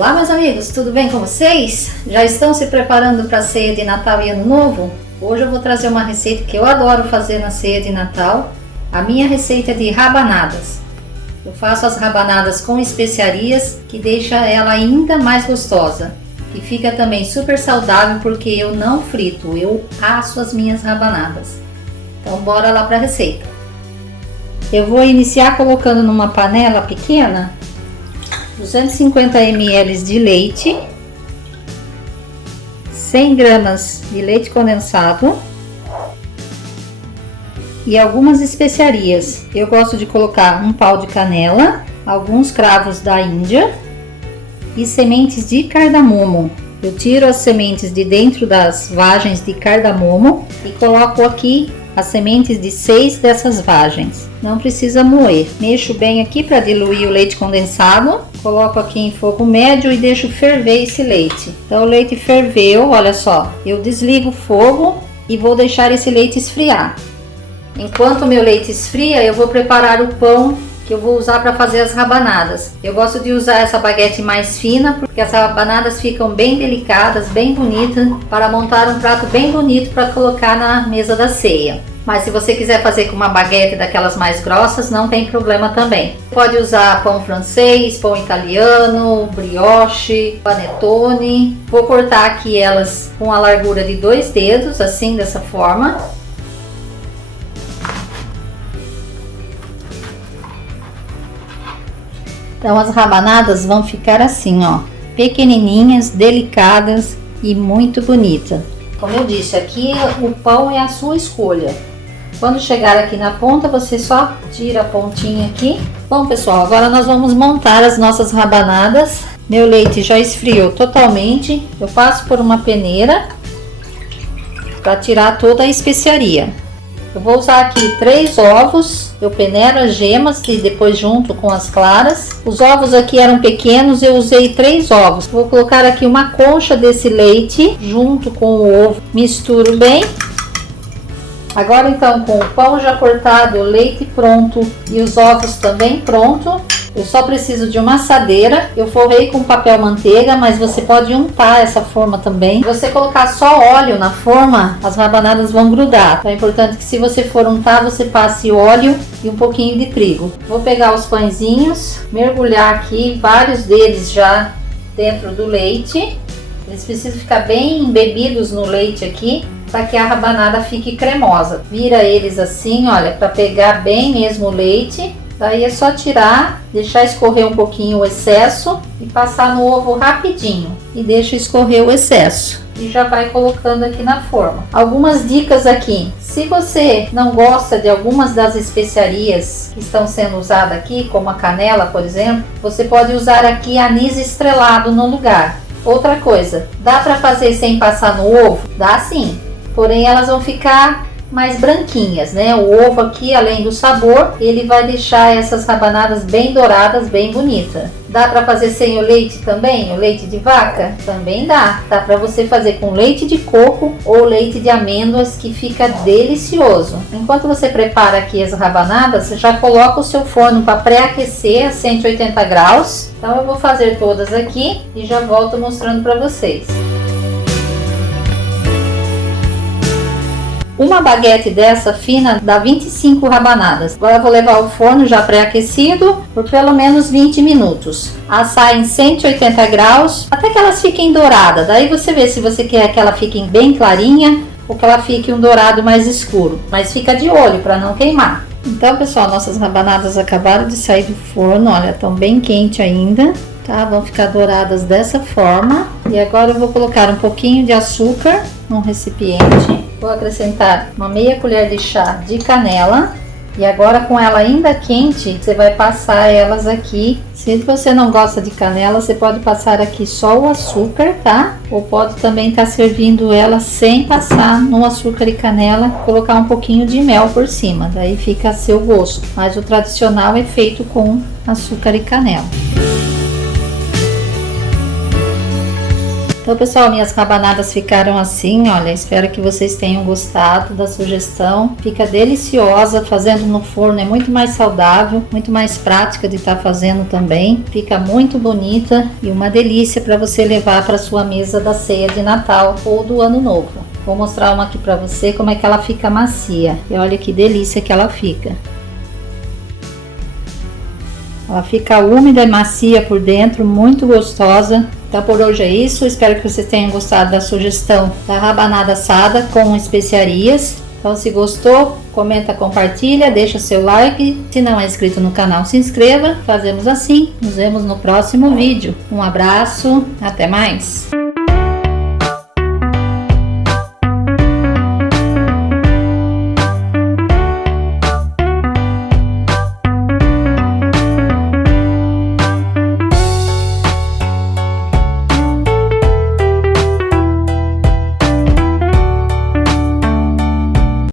Olá, meus amigos, tudo bem com vocês? Já estão se preparando para a ceia de Natal e Ano Novo? Hoje eu vou trazer uma receita que eu adoro fazer na ceia de Natal. A minha receita é de rabanadas. Eu faço as rabanadas com especiarias que deixa ela ainda mais gostosa. E fica também super saudável porque eu não frito, eu asso as minhas rabanadas. Então bora lá para a receita. Eu vou iniciar colocando numa panela pequena 250 ml de leite, 100 gramas de leite condensado e algumas especiarias. Eu gosto de colocar um pau de canela, alguns cravos da Índia e sementes de cardamomo. Eu tiro as sementes de dentro das vagens de cardamomo e coloco aqui as sementes de 6 dessas vagens. Não precisa moer. Mexo bem aqui para diluir o leite condensado. Coloco aqui em fogo médio e deixo ferver esse leite. Então o leite ferveu, olha só. Eu desligo o fogo e vou deixar esse leite esfriar. Enquanto o meu leite esfria, eu vou preparar o pão que eu vou usar para fazer as rabanadas. Eu gosto de usar essa baguete mais fina, porque as rabanadas ficam bem delicadas, bem bonitas, para montar um prato bem bonito para colocar na mesa da ceia. Mas se você quiser fazer com uma baguete daquelas mais grossas, não tem problema também. Pode usar pão francês, pão italiano, brioche, panetone. Vou cortar aqui elas com a largura de 2 dedos, assim, dessa forma. Então as rabanadas vão ficar assim, ó, pequenininhas, delicadas e muito bonita. Como eu disse, aqui o pão é a sua escolha. Quando chegar aqui na ponta, você só tira a pontinha aqui. Bom, pessoal, agora nós vamos montar as nossas rabanadas. Meu leite já esfriou totalmente. Eu passo por uma peneira para tirar toda a especiaria. Eu vou usar aqui 3 ovos, eu peneiro as gemas e depois junto com as claras. Os ovos aqui eram pequenos, eu usei 3 ovos. Vou colocar aqui uma concha desse leite junto com o ovo, misturo bem. Agora então, com o pão já cortado, o leite pronto e os ovos também pronto, eu só preciso de uma assadeira. Eu forrei com papel manteiga, mas você pode untar essa forma também. Se você colocar só óleo na forma, as rabanadas vão grudar. Então é importante que se você for untar, você passe óleo e um pouquinho de trigo. Vou pegar os pãezinhos, mergulhar aqui, vários deles já dentro do leite. Eles precisam ficar bem embebidos no leite aqui, para que a rabanada fique cremosa. Vira eles assim, olha, para pegar bem mesmo o leite. Daí é só tirar, deixar escorrer um pouquinho o excesso e passar no ovo rapidinho. E deixa escorrer o excesso. E já vai colocando aqui na forma. Algumas dicas aqui. Se você não gosta de algumas das especiarias que estão sendo usadas aqui, como a canela, por exemplo, você pode usar aqui anis estrelado no lugar. Outra coisa, dá para fazer sem passar no ovo? Dá sim. Porém, elas vão ficar mais branquinhas, né? O ovo aqui, além do sabor, ele vai deixar essas rabanadas bem douradas, bem bonitas. Dá para fazer sem o leite também? O leite de vaca? Também dá. Dá para você fazer com leite de coco ou leite de amêndoas, que fica delicioso. Enquanto você prepara aqui as rabanadas, já coloca o seu forno para pré-aquecer a 180 graus. Então eu vou fazer todas aqui e já volto mostrando para vocês. Uma baguete dessa fina dá 25 rabanadas. Agora eu vou levar ao forno já pré-aquecido por pelo menos 20 minutos. Assar em 180 graus até que elas fiquem douradas. Daí você vê se você quer que ela fique bem clarinha ou que ela fique um dourado mais escuro. Mas fica de olho para não queimar. Então, pessoal, nossas rabanadas acabaram de sair do forno. Olha, estão bem quentes ainda. Tá? Vão ficar douradas dessa forma. E agora eu vou colocar um pouquinho de açúcar num recipiente. Vou acrescentar uma meia colher de chá de canela. E agora, com ela ainda quente, você vai passar elas aqui. Se você não gosta de canela, você pode passar aqui só o açúcar, tá? Ou pode também estar servindo ela sem passar no açúcar e canela, colocar um pouquinho de mel por cima. Daí fica a seu gosto. Mas o tradicional é feito com açúcar e canela. Então, pessoal, minhas rabanadas ficaram assim, olha, espero que vocês tenham gostado da sugestão. Fica deliciosa, fazendo no forno é muito mais saudável, muito mais prática de estar fazendo também. Fica muito bonita e uma delícia para você levar para sua mesa da ceia de Natal ou do Ano Novo. Vou mostrar uma aqui para você como é que ela fica macia. E olha que delícia que ela fica. Ela fica úmida e macia por dentro, muito gostosa. Então por hoje é isso, espero que vocês tenham gostado da sugestão da rabanada assada com especiarias. Então se gostou, comenta, compartilha, deixa seu like. Se não é inscrito no canal, se inscreva. Fazemos assim, nos vemos no próximo vídeo. Um abraço, até mais!